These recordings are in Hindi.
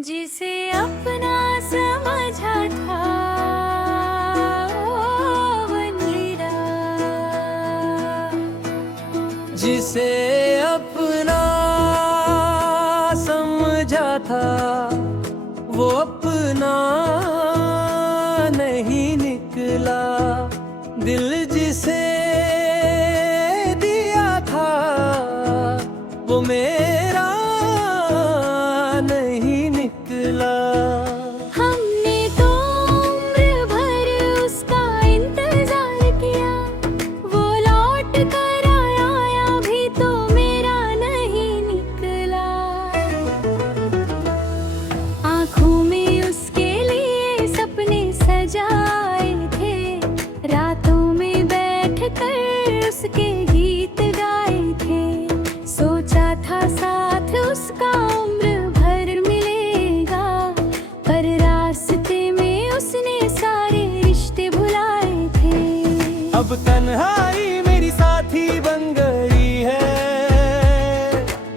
जिसे अपना समझा था वो बंदीरा, जिसे अपना समझा था वो अपना नहीं निकला। दिल जिसे दिया था वो मेरा नहीं निकला। हमने तो उम्र भर उसका इंतजार किया, वो लौट कर आया भी तो मेरा नहीं निकला। आँखों में उसके लिए सपने सजाए थे, रातों में बैठ कर उसके गीत गाए थे। सोचा था साथ उसका उम्र भर मिलेगा, पर रास्ते में उसने सारे रिश्ते भुलाए थे। अब तन्हाई मेरी साथी बन गई है,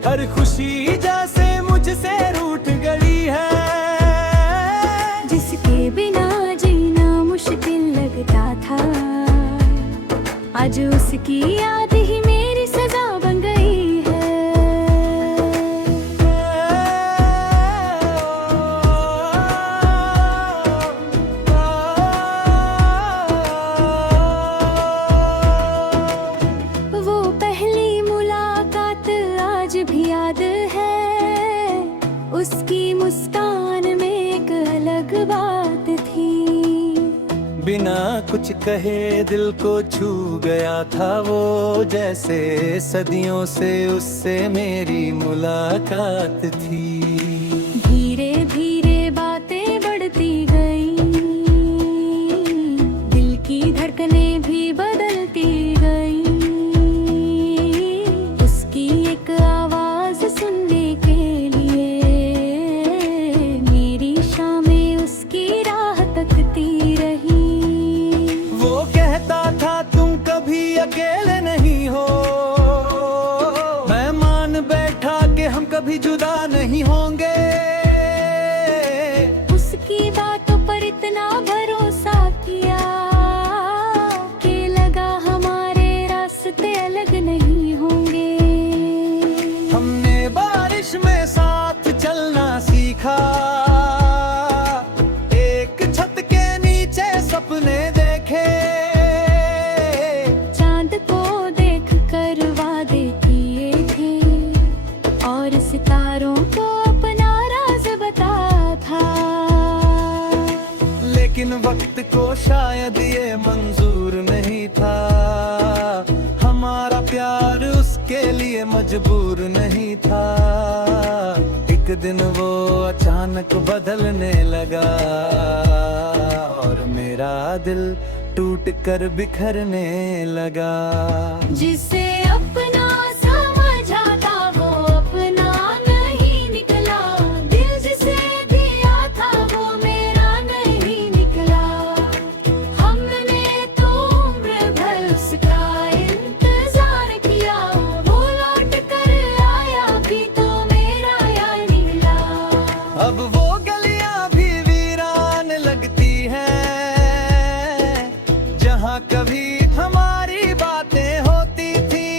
हर खुशी जैसे मुझसे रूठ गई है। जिसके बिना जीना मुश्किल लगता था, आज उसकी याद ही मेरी सजा बन गई है। वो पहली मुलाकात आज भी याद है, उसकी मुस्कान में एक अलग बात थी। बिना कुछ कहे दिल को छू गया था वो, जैसे सदियों से उससे मेरी मुलाकात थी। धीरे धीरे बातें बढ़ती गई, दिल की धड़कनें भी बदलती गई। उसकी एक आवाज सुनने के लिए मेरी शामें उसकी राह तकती रही। वो कहता था तुम कभी अकेले नहीं हो, मैं मान बैठा कि हम कभी जुदा नहीं होंगे। उसकी बातों पर इतना भरोसा किया कि लगा हमारे रास्ते अलग नहीं होंगे। हमने बारिश में साथ चलना सीखा, एक छत के नीचे सपने देखे। चांद को देख कर वादे किए थे, और सितारों को अपना राज बता था। लेकिन वक्त को शायद ये मंजूर नहीं था, हमारा प्यार उसके लिए मजबूर नहीं था। एक दिन वो अचानक बदलने लगा, और मेरा दिल टूट कर बिखरने लगा। जिसे अपना समझा था वो अपना नहीं निकला, दिल जिसे दिया था वो मेरा नहीं निकला। हमने तो उम्र भर उसका इंतजार किया, वो लौट कर आया भी तो मेरा यार निकला। अब वो गलियां भी वीरान लगती हैं, जहाँ कभी हमारी बातें होती थी।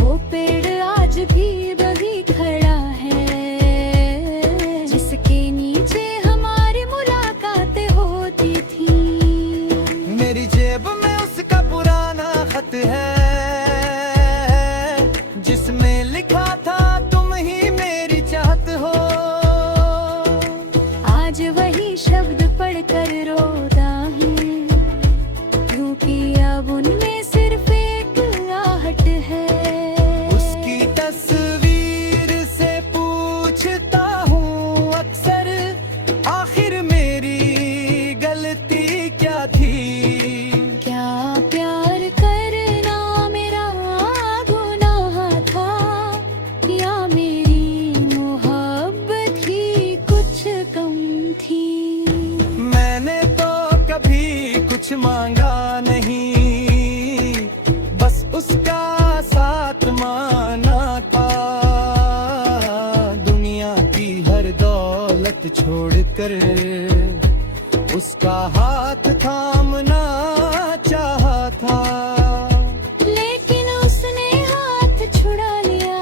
वो पेड़ आज भी वही खड़ा है, जिसके नीचे हमारी मुलाकातें होती थी। मेरी जेब में उसका पुराना खत है, जिसमें लिखा था तुम ही मेरी चाहत हो। आज वही शब्द पढ़कर रोता हूँ, क्योंकि अब उनमें सिर्फ एक आहट है। उसकी तस्वीर से पूछता हूँ अक्सर, आखिर मेरी गलती क्या थी। क्या प्यार करना मेरा गुनाह था, या मेरी मोहब्बत ही कुछ कम थी। मैंने तो कभी कुछ मांगा नहीं, बस उसका साथ माना था। दुनिया की हर दौलत छोड़कर उसका हाथ थामना चाहा था, लेकिन उसने हाथ छुड़ा लिया,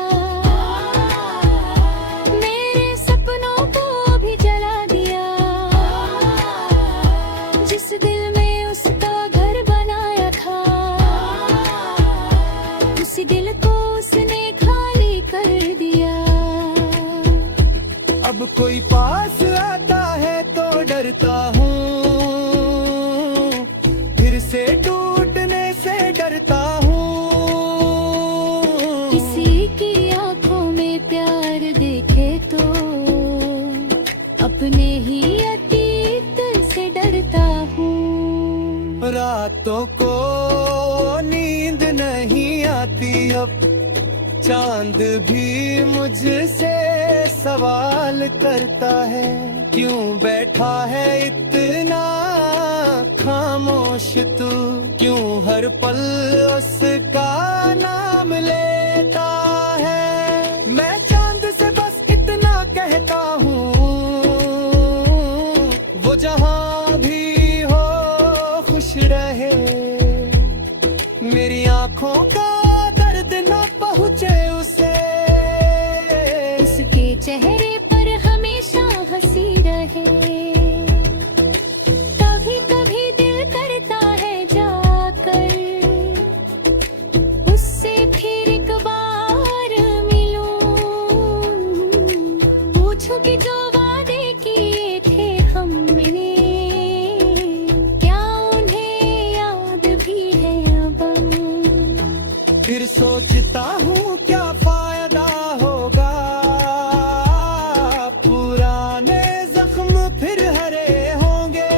मेरे सपनों को भी जला दिया। जिस दिल में उसका घर बनाया था, उसी दिल को उसने खाली कर दिया। अब कोई पास आता है तो डरता हूँ, फिर से टूटने से डरता हूँ। किसी की आंखों में प्यार देखे तो अपने ही अतीत से डरता हूँ। रातों को नींद नहीं आती, अब चांद भी मुझसे सवाल करता है, क्यों बैठा है इतना खामोश तू, क्यों हर पल उसका नाम लेता है। मैं चांद से बस इतना कहता हूँ, वो जहाँ भी हो खुश रहे, मेरी आंखों का दर्द ना पहुँचे उसे, उसके चेहरे पर हमेशा हंसी रहे। कभी कभी दिल करता है जाकर उससे फिर एक बार मिलूं, पूछूं कि जो वादे किए थे हमने, क्या उन्हें याद भी है अब। फिर सोचता हूँ क्या फायदा होगा, पुराने जख्म फिर हरे होंगे।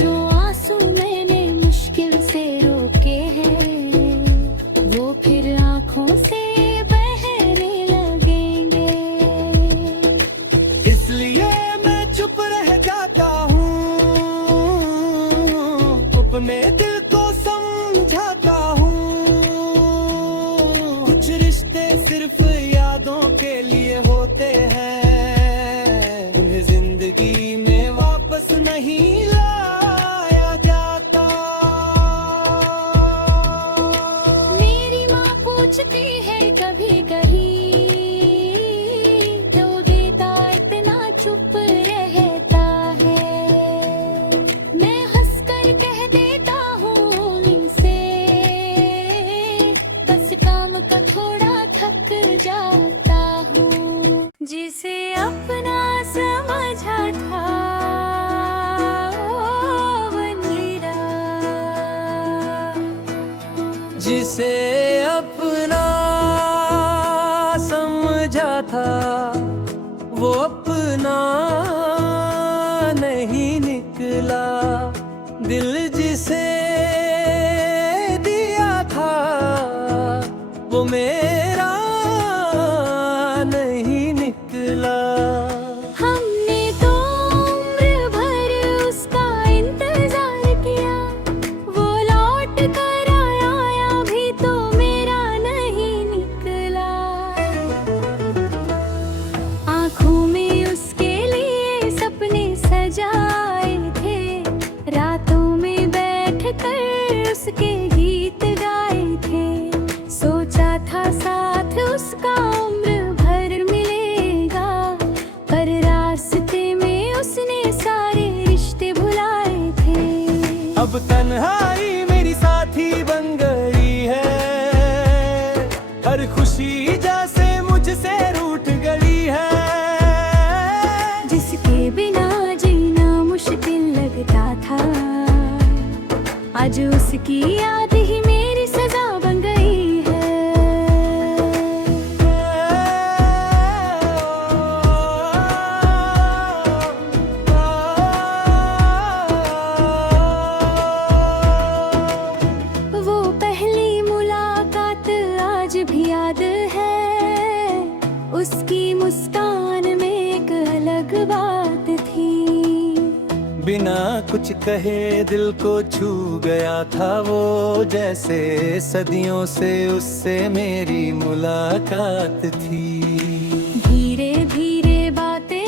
जो आंसू मैंने मुश्किल से रोके हैं, वो फिर आंखों से बहने लगेंगे। इसलिए मैं चुप रह जाता हूँ, अपने दिल को समझाता हूँ। कुछ रिश्ते सिर्फ यादों के लिए होते हैं, उन्हें जिंदगी में वापस नहीं लाया जाता। मेरी माँ पूछती है कभी कहीं, तो देता इतना चुप रहता है। मैं हंसकर कह देता हूँ इनसे, बस काम का थोड़ा थक जाता हूँ। जिसे अपना समझा था वो मेरा, जिसे अपना समझा था वो अपना नहीं निकला, दिल जिसे दिया था वो मेरा नहीं निकला। हमने तो उम्र भर उसका इंतजार किया, वो लौट कर आया भी तो मेरा नहीं निकला। आँखों में उसके लिए सपने सजाए थे, रातों में बैठ कर उसके गीत गाए थे। सोचा था साथ उसका उम्र भर मिलेगा, पर रास्ते में उसने सारे रिश्ते भुलाए थे। अब तन्हाई मेरी साथी बन गई है, हर खुशी जैसे मुझसे रूठ गई है। जिसके बिना जीना मुश्किल लगता था, आज उसकी याद ही मेरी सजा बन गई है। वो पहली मुलाकात आज भी याद है, उसकी मुस्कान में एक अलग बात थी। बिना कुछ कहे दिल को छू गया था वो, जैसे सदियों से उससे मेरी मुलाकात थी। धीरे धीरे बातें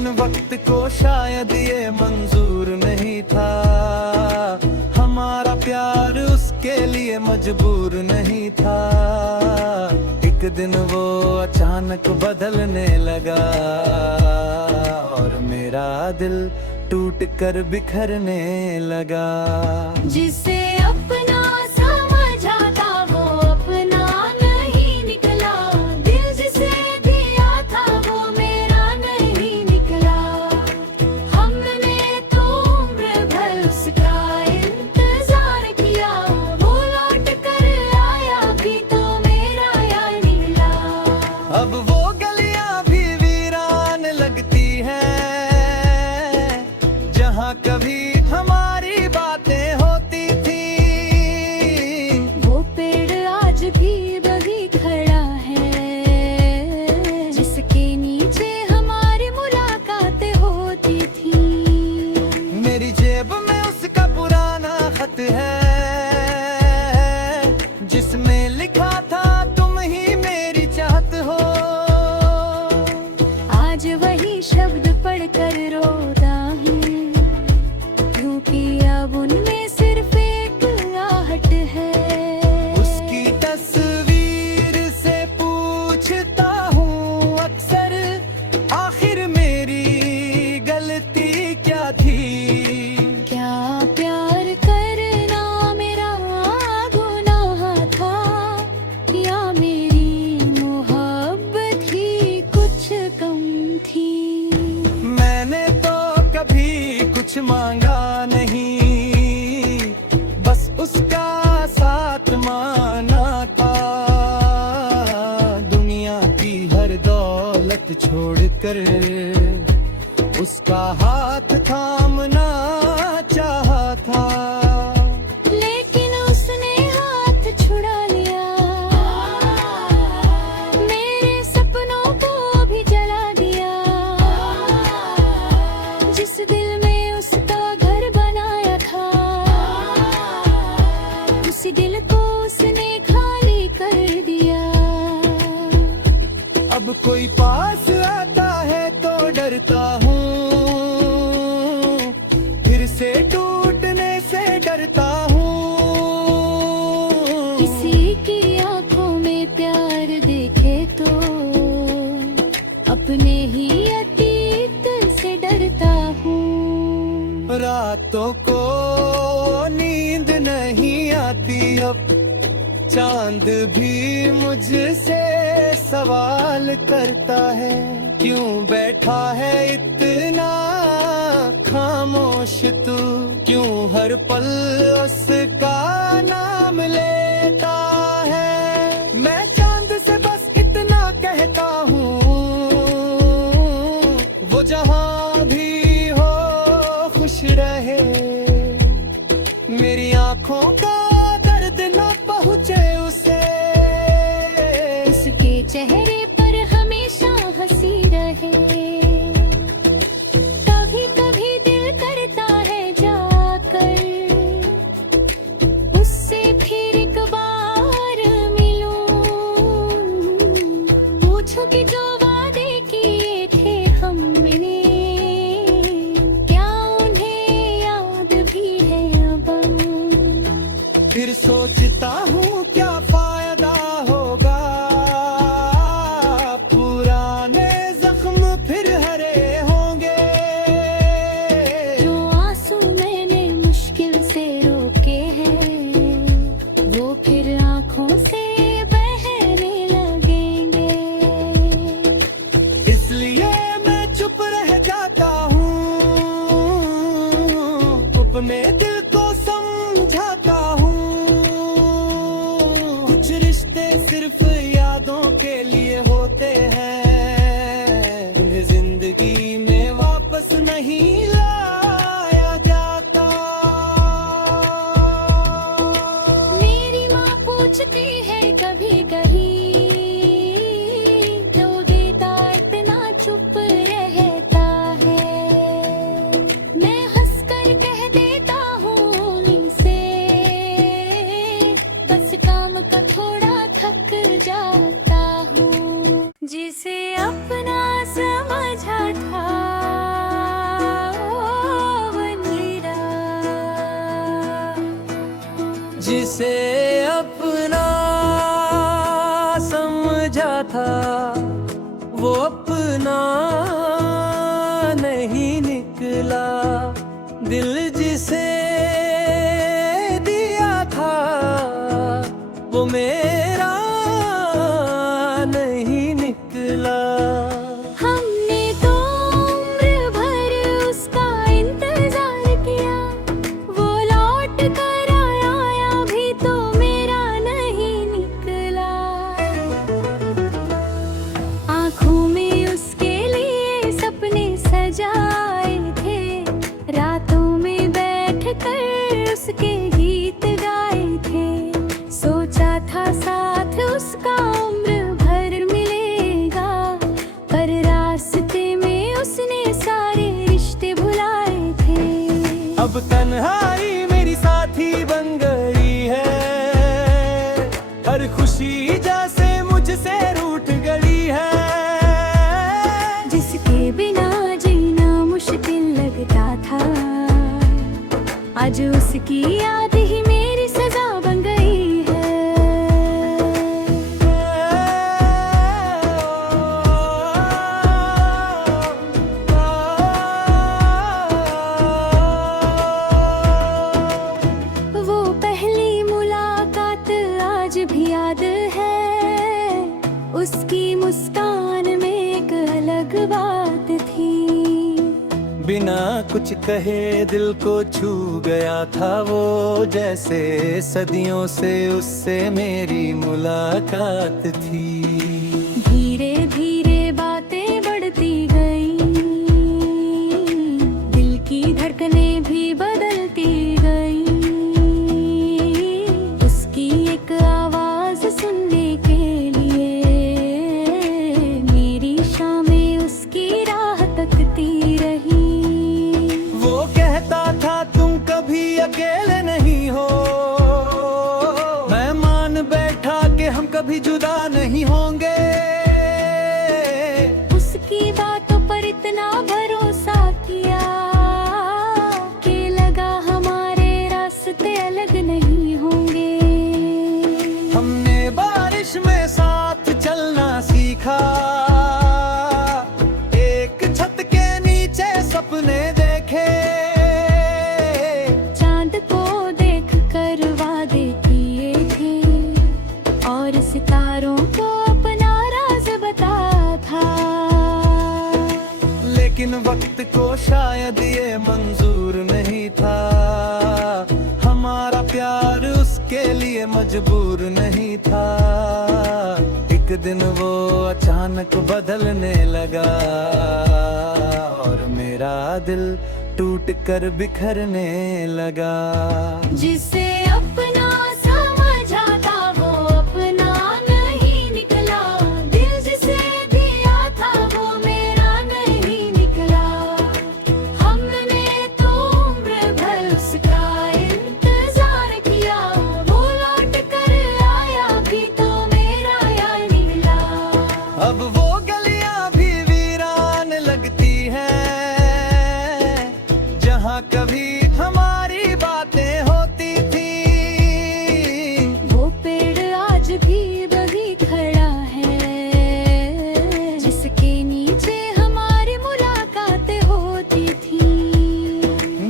लेकिन वक्त को शायद ये मंजूर नहीं था, हमारा प्यार उसके लिए मजबूर नहीं था। एक दिन वो अचानक बदलने लगा और मेरा दिल टूट कर बिखरने लगा। जिसे अपना समझा था वो अपना नहीं निकला, दिल जिसे दिया था वो मेरा नहीं निकला। हमने तो उम्र भर उसका इंतजार किया, वो लौट कर आया भी तो मेरा यार निकला। अब वो गलियां भी वीरान लगती हैं जहाँ कभी हमारी बातें होती थी। वो पेड़ आज भी वही खड़ा है जिसके नीचे हमारी मुलाकातें होती थी। मेरी जेब में उसका पुराना खत है जिसमें लिखा था तुम ही मेरी चाहत हो। आज वही शब्द पढ़कर रोता हूँ, क्योंकि अब उनमें सिर्फ एक आहट है। उसकी तस्वीर से पूछता हूँ अक्सर, आखिर मेरी गलती क्या थी। क्या प्यार करना मेरा गुनाह था, या मेरी मोहब्बत ही कुछ कम थी। मैंने तो कभी कुछ मांगा नहीं, बस उसका साथ माना था। दुनिया की हर दौलत छोड़कर उसका हाथ थामना चाहा था। लेकिन उसने हाथ छुड़ा लिया, मेरे सपनों को भी जला दिया। जिस दिल में उसका घर बनाया था, उसी दिल को उसने खाली कर दिया। अब कोई पास आता है तो डरता हूँ, फिर से टूटने से डरता हूँ। किसी की आंखों में प्यार देखे तो अपने ही अतीत से डरता हूँ। रातों को नींद नहीं आती अब, चांद भी मुझसे सवाल करता है, क्यों बैठा है इतना खामोश तू, क्यों हर पल उसका नाम लेता है। मैं चांद से बस इतना कहता हूँ, वो जहाँ भी हो खुश रहे। मेरी आंखों का दर्द न पहुँचे उसे, उसके चेहरे पर हमेशा हंसी रहे। कभी कभी दिल करता है जाकर उससे फिर एक बार मिलूं, पूछूं कि जो वादे किए थे हमने क्या उन्हें याद भी है अब। फिर सोचता हूँ क्या फायदा होगा, पुराने जख्म फिर हरे होंगे। जो आंसू मैंने मुश्किल से रोके हैं, वो फिर आंखों से बहने लगेंगे। इसलिए मैं चुप रह जाता हूँ, अपने दिल को समझाता हूँ। कुछ रिश्ते सिर्फ यादों के लिए होते हैं, उन्हें जिंदगी में वापस नहीं लाया जाता। मेरी माँ पूछती है कभी कहीं, तो देता इतना चुप रहता है। मैं हंसकर कह देता हूँ उनसे, बस काम का थोड़ा थक जाता हूँ। जिसे अपना समझा था जिसे अपना समझा था वो अपना नहीं निकला, दिल जिसे दिया था वो मेरा नहीं निकला। हमने तो उम्र भर उसका इंतजार किया, वो लौट कर आया भी तो मेरा नहीं निकला। आँखों में उसके लिए सपने सजाए थे, रातों में बैठ कर उसके गीत गाए थे। सोचा था साथ उसका उम्र भर मिलेगा, पर रास्ते में उसने सारे रिश्ते भुलाए थे। अब तन्हाई मेरी साथी बन गई है, हर खुशी जैसे मुझसे रूठ गई है। जिसके बिना जीना मुश्किल लगता था, आज उसकी याद ही मेरी सजा बन गई है। वो पहली मुलाकात आज भी याद है, उसकी मुस्कान में एक अलग बात थी। बिना कुछ कहे दिल को छू गया था वो, जैसे सदियों से उससे मेरी मुलाकात थी। धीरे धीरे बातें बढ़ती गई, दिल की धड़कनें भी बदलती गई। उसकी एक आवाज सुनने के लिए मेरी शामें उसकी राह तकती रही। वो कहता था तुम कभी अकेले नहीं हो, मैं मान बैठा कि हम कभी जुदा नहीं होंगे। उसकी बातों पर इतना भरोसा किया कि लगा हमारे रास्ते अलग नहीं होंगे। हमने बारिश में साथ चलना सीखा, एक छत के नीचे सपने देखे। चांद को देख कर वादे किए थे, और सितारों को अपना राज बता था। लेकिन वक्त को शायद ये मंजूर नहीं था, हमारा प्यार उसके लिए मजबूर नहीं था। एक दिन वो अचानक बदलने लगा, और मेरा दिल टूट कर बिखरने लगा। जिसे अपना समझा था वो अपना नहीं निकला, दिल जिसे दिया था वो मेरा नहीं निकला। हमने तो उम्र भर उसका इंतजार किया, वो लौट कर आया भी तो मेरा यार निकला। अब वो गलियां भी वीरान लगती हैं, जहाँ कभी हमारी बातें होती थी। वो पेड़ आज भी वही खड़ा है, जिसके नीचे हमारी मुलाकातें होती थी।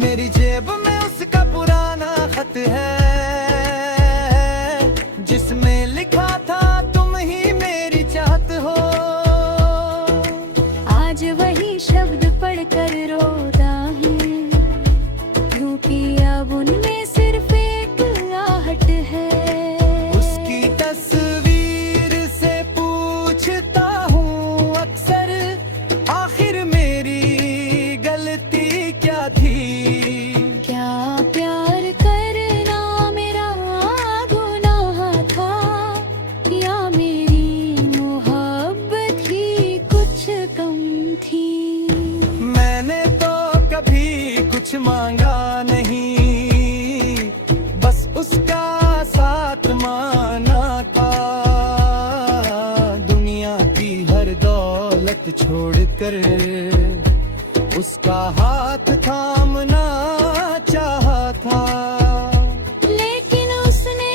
मेरी जेब में उसका पुराना खत है, जिसमें लिखा था तुम ही मेरी चाहत हो। आज वही शब्द पढ़कर रोता हूँ, क्योंकि अब उनमें सिर्फ एक आहट है। उसकी तस्वीर से पूछता हूँ अक्सर, आखिर मेरी गलती क्या थी। क्या प्यार करना मेरा गुनाह था, या मेरी मोहब्बत ही कुछ कम थी। मैंने तो कभी कुछ मांगा नहीं, बस उसका साथ माना था। दुनिया की हर दौलत छोड़कर उसका हाथ थामना चाहा था। लेकिन उसने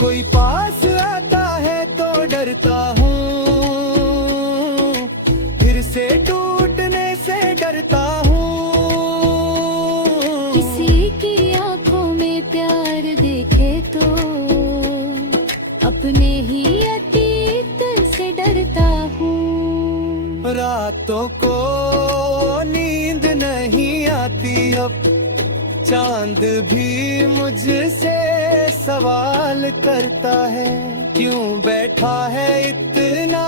कोई पास आता है तो डरता हूँ, फिर से टूटने से डरता हूँ। किसी की आंखों में प्यार देखे तो अपने ही अतीत से डरता हूँ। रातों को नींद नहीं आती अब, चांद भी मुझसे सवाल करता है, क्यों बैठा है इतना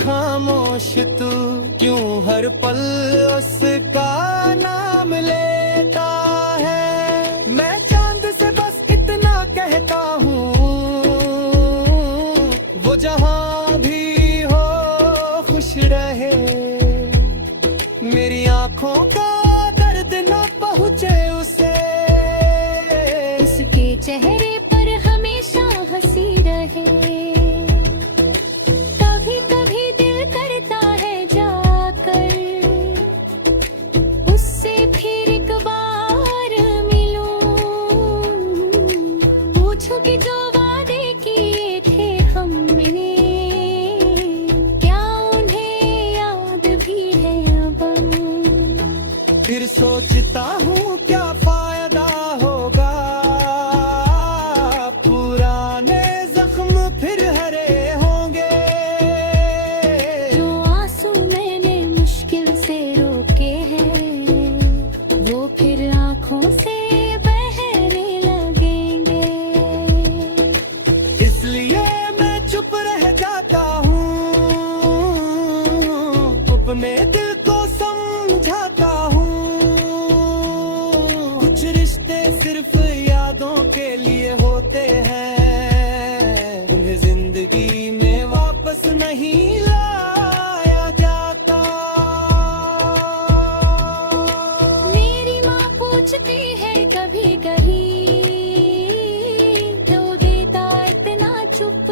खामोश तू, क्यों हर पल उसका नाम लेता है। मैं चांद से बस इतना कहता हूँ, वो जहाँ भी हो खुश रहे, मेरी आंखों का दर्द न पहुँचे उसे, उसके चेहरे पर हमेशा हंसी रहे। कभी कभी दिल करता है जाकर उससे फिर एक बार मिलूं, पूछूं कि जो वादे किए थे हमने क्या उन्हें याद भी है अब। फिर सोचता हूँ क्या फायदा होगा, पुराने जख्म फिर हरे होंगे। जो आंसू मैंने मुश्किल से रोके हैं वो फिर आंखों से बहने लगेंगे। इसलिए मैं चुप रह जाता हूँ, अपने दिल को समझाता हूँ। कुछ रिश्ते सिर्फ यादों के लिए होते हैं, उन्हें जिंदगी में वापस नहीं लाया जाता। मेरी माँ पूछती है कभी कहीं, क्यों देता इतना चुप